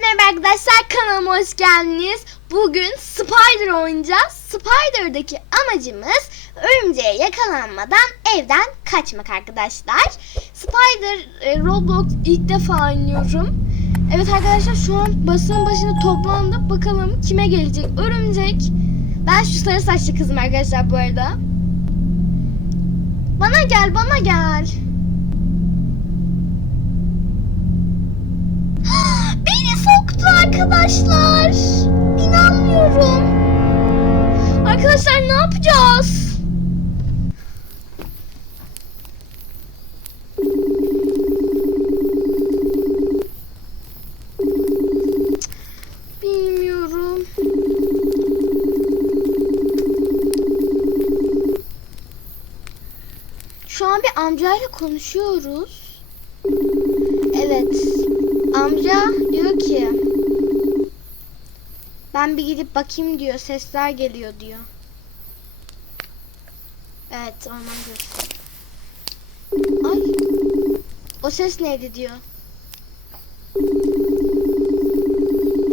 merhaba arkadaşlar kanalıma hoş geldiniz. Bugün Spider oynayacağız. Spider'daki amacımız örümceğe yakalanmadan evden kaçmak arkadaşlar. Spider e, Roblox ilk defa oynuyorum. Evet arkadaşlar şu an basının başında toplandık. Bakalım kime gelecek örümcek. Ben şu sarı saçlı kızım arkadaşlar bu arada. Bana gel bana gel. Arkadaşlar. İnanmıyorum. Arkadaşlar ne yapacağız? Bilmiyorum. Şu an bir amcayla konuşuyoruz. Evet. Amca diyor ki ben bir gidip bakayım diyor. Sesler geliyor diyor. Evet orman. Ay. O ses neydi diyor.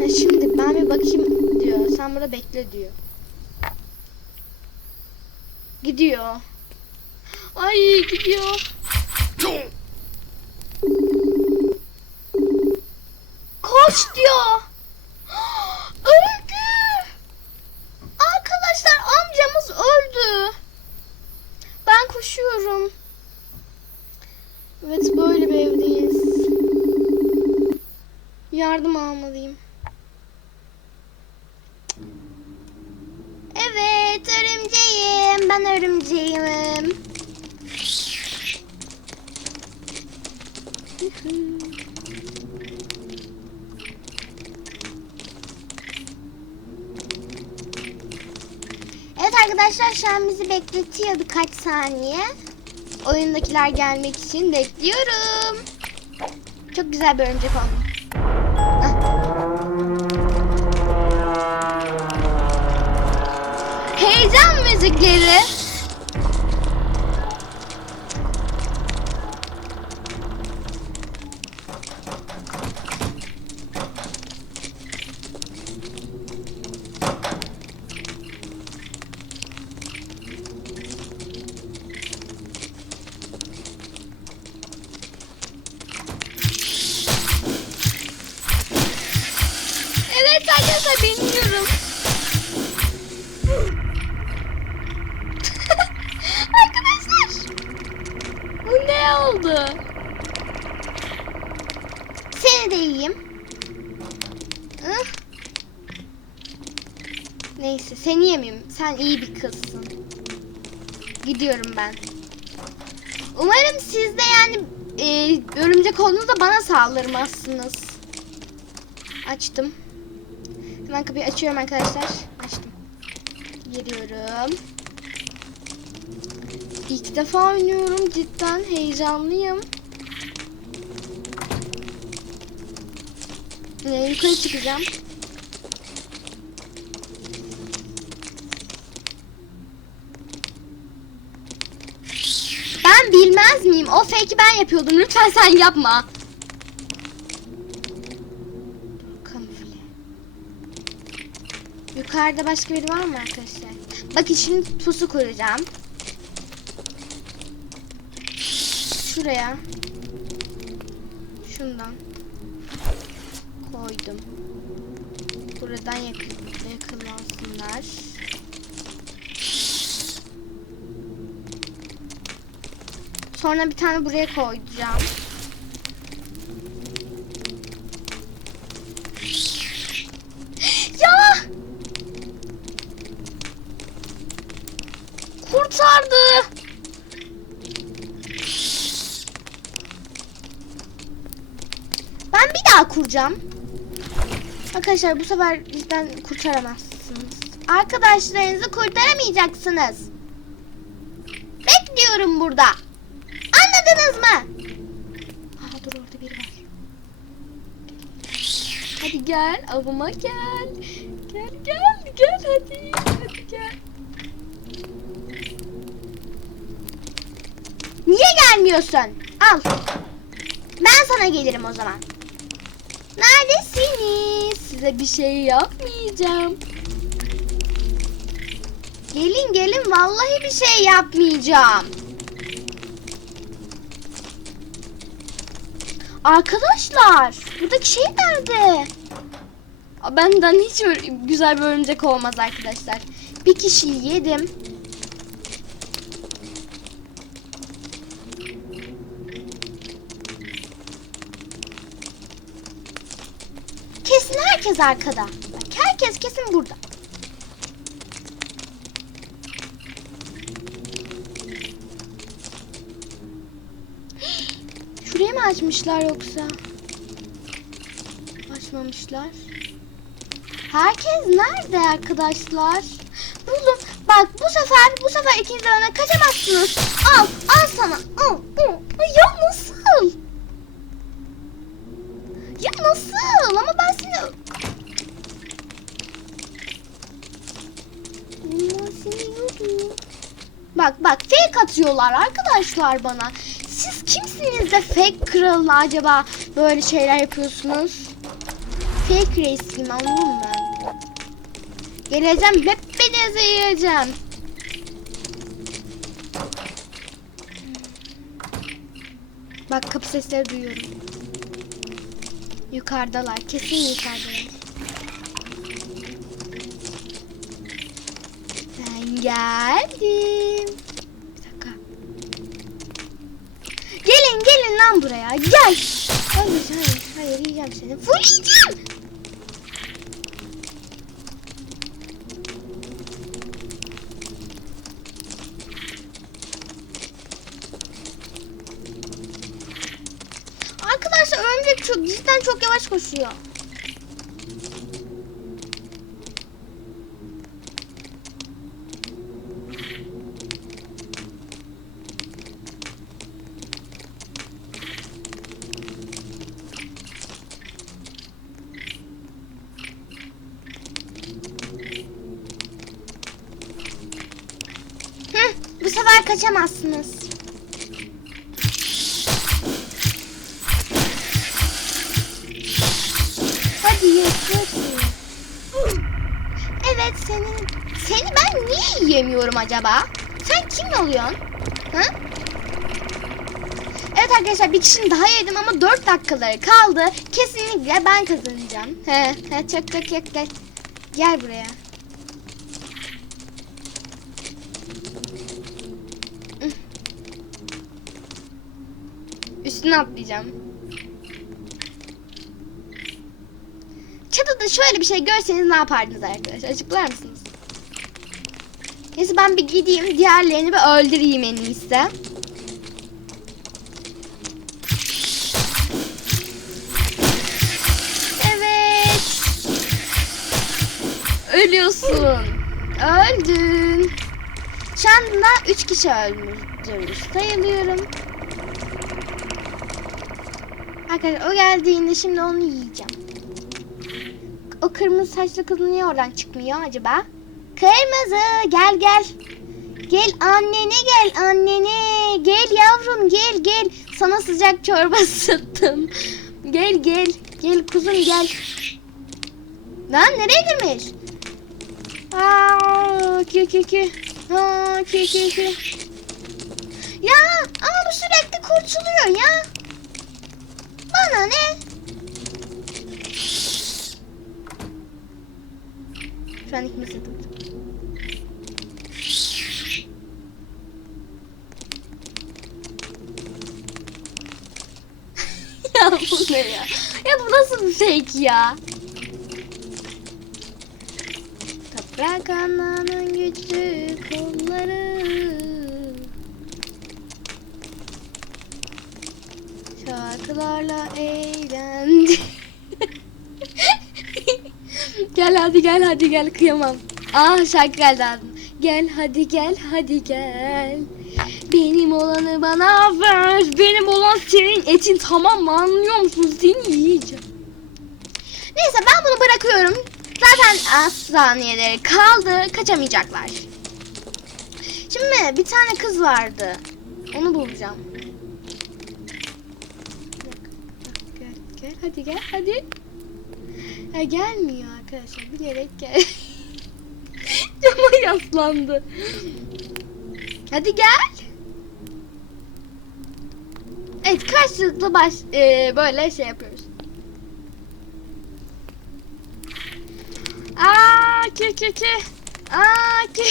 Ha, şimdi ben bir bakayım diyor. Sen burada bekle diyor. Gidiyor. Ay gidiyor. Koş diyor. Öldü. Arkadaşlar amcamız öldü. Ben koşuyorum. Evet böyle bir evdeyiz. Yardım almalıyım. Evet örümceğim. Ben örümceğimim. Evet arkadaşlar şu an bizi bekletiyor birkaç saniye. Oyundakiler gelmek için bekliyorum. Çok güzel bir örümcek oldu. Müzikleri. Evet arkadaşlar bilmiyorum. Oldu? Seni de yiyeyim. Ih. Neyse seni yemeyeyim. Sen iyi bir kızsın. Gidiyorum ben. Umarım siz de yani e, örümcek olduğunuzda bana saldırmazsınız. Açtım. Hemen kapıyı açıyorum arkadaşlar. Açtım. Giriyorum. İlk defa oynuyorum. Cidden heyecanlıyım. Ee, yukarı çıkacağım. Ben bilmez miyim? O fake'i ben yapıyordum. Lütfen sen yapma. Yukarıda başka biri var mı arkadaşlar? Bakın şimdi pusu kuracağım. Şuraya. Şundan. Koydum. Buradan yakın, yakınlansınlar. Sonra bir tane buraya koyacağım. Ya! Kurtardı. Ben kuracağım. Arkadaşlar bu sefer bizden kurtaramazsınız. Arkadaşlarınızı kurtaramayacaksınız. Bekliyorum burada. Anladınız mı? Aa dur orada biri var. Hadi gel avıma gel. Gel gel gel hadi. Hadi gel. Niye gelmiyorsun? Al. Ben sana gelirim o zaman. Neredesiniz? size bir şey yapmayacağım. Gelin gelin vallahi bir şey yapmayacağım. Arkadaşlar buradaki şey nerede? Benden hiç güzel bir örümcek olmaz arkadaşlar. Bir kişiyi yedim. Kesin herkes arkada. Bak herkes kesin burada. Şurayı mı açmışlar yoksa? Açmamışlar. Herkes nerede arkadaşlar? Buldum. Bak bu sefer bu sefer ikiniz öne kaçamazsınız. Al al sana. Al. al. Ya nasıl? Ya nasıl? Ama ben seni... Bak bak fake atıyorlar arkadaşlar bana. Siz kimsiniz de fake kralına acaba böyle şeyler yapıyorsunuz? Fake reis gibi anladın mı? Geleceğim hepinizi yiyeceğim. Bak kapı sesleri duyuyorum. Yukarıdalar. Kesin yukarıdalar. Ben geldim. Bir dakika. Gelin gelin lan buraya. Gel. Hayır hayır hayır yiyeceğim seni. Full Arkadaşlar örümcek çok cidden çok yavaş koşuyor. Hı, bu sefer kaçamazsınız. Hadi hadi. Evet senin seni ben niye yiyemiyorum acaba? Sen kim oluyorsun? Hı? Evet arkadaşlar bir kişinin daha yedim ama 4 dakikaları kaldı. Kesinlikle ben kazanacağım. He, he çok çok çok gel. Gel buraya. Üstüne atlayacağım. Çatıda şöyle bir şey görseniz ne yapardınız arkadaşlar? Açıklar mısınız? Neyse ben bir gideyim. Diğerlerini bir öldüreyim en iyisi. Evet. Ölüyorsun. Öldün. Şu anda 3 kişi öldürmüş sayılıyorum. Arkadaşlar o geldiğinde şimdi onu yiyeceğim. O kırmızı saçlı kız niye oradan çıkmıyor acaba? Kırmızı gel gel. Gel annene gel annene. Gel yavrum gel gel. Sana sıcak çorba ısıttım. Gel gel. Gel kuzum gel. Lan nereye girmiş? Aa, ki ki ki. Aa, ki ki ki. Ya ama bu sürekli kurtuluyor ya. Bana ne? Şu an ikimiz ya bu ne ya? Ya bu nasıl bir fake ya? Toprak ananın güçlü kolları Şarkılarla eğlendi Gel hadi gel hadi gel. Kıyamam. Ah şarkı geldi ağzıma. Gel hadi gel hadi gel. Benim olanı bana ver. Benim olan senin etin. Tamam mı? Anlıyor musun? Seni yiyeceğim. Neyse ben bunu bırakıyorum. Zaten az saniyeleri kaldı. Kaçamayacaklar. Şimdi bir tane kız vardı. Onu bulacağım Gel, gel hadi gel hadi Ha gelmiyor arkadaşlar. Bilerek gel. Cama yaslandı. Hadi gel. Evet karşılıklı baş e, böyle şey yapıyoruz. Aa ki ki ki. Aa ki.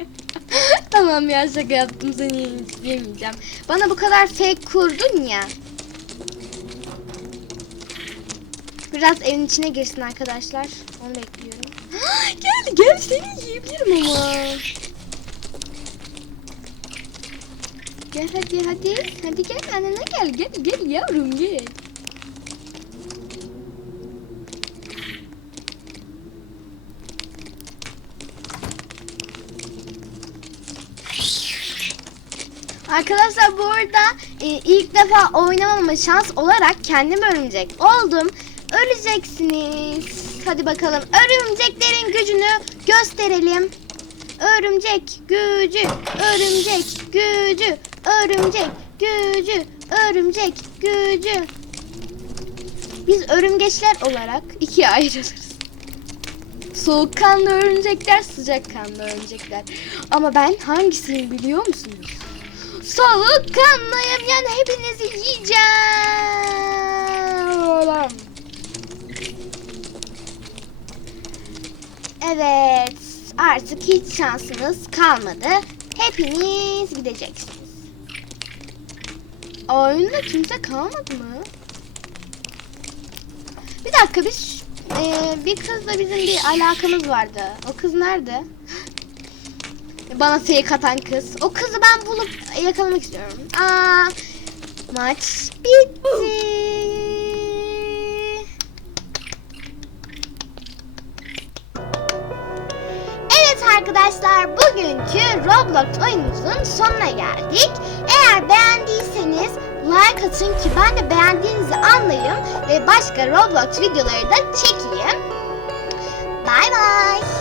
tamam ya şaka yaptım seni ye- yemeyeceğim. Bana bu kadar fake kurdun ya. Biraz evin içine girsin arkadaşlar. Onu bekliyorum. gel gel seni yiyebilirim ama. Gel hadi hadi. Hadi gel annene gel. Gel gel yavrum gel. Arkadaşlar bu arada e, ilk defa oynamama şans olarak kendim örümcek oldum. Öleceksiniz. Hadi bakalım örümceklerin gücünü gösterelim. Örümcek gücü, örümcek gücü, örümcek gücü, örümcek gücü. Biz örümgeçler olarak ikiye ayrılırız. Soğukkanlı örümcekler, sıcakkanlı örümcekler. Ama ben hangisini biliyor musunuz? Soğukkanlıyım yani hepinizi yiyeceğim. Evet artık hiç şansınız kalmadı. Hepiniz gideceksiniz. Oyunda kimse kalmadı mı? Bir dakika biz e, bir kızla bizim bir alakamız vardı. O kız nerede? Bana fake atan kız. O kızı ben bulup yakalamak istiyorum. Aa, maç bitti. Arkadaşlar bugünkü Roblox oyunumuzun sonuna geldik. Eğer beğendiyseniz like atın ki ben de beğendiğinizi anlayayım ve başka Roblox videoları da çekeyim. Bay bay.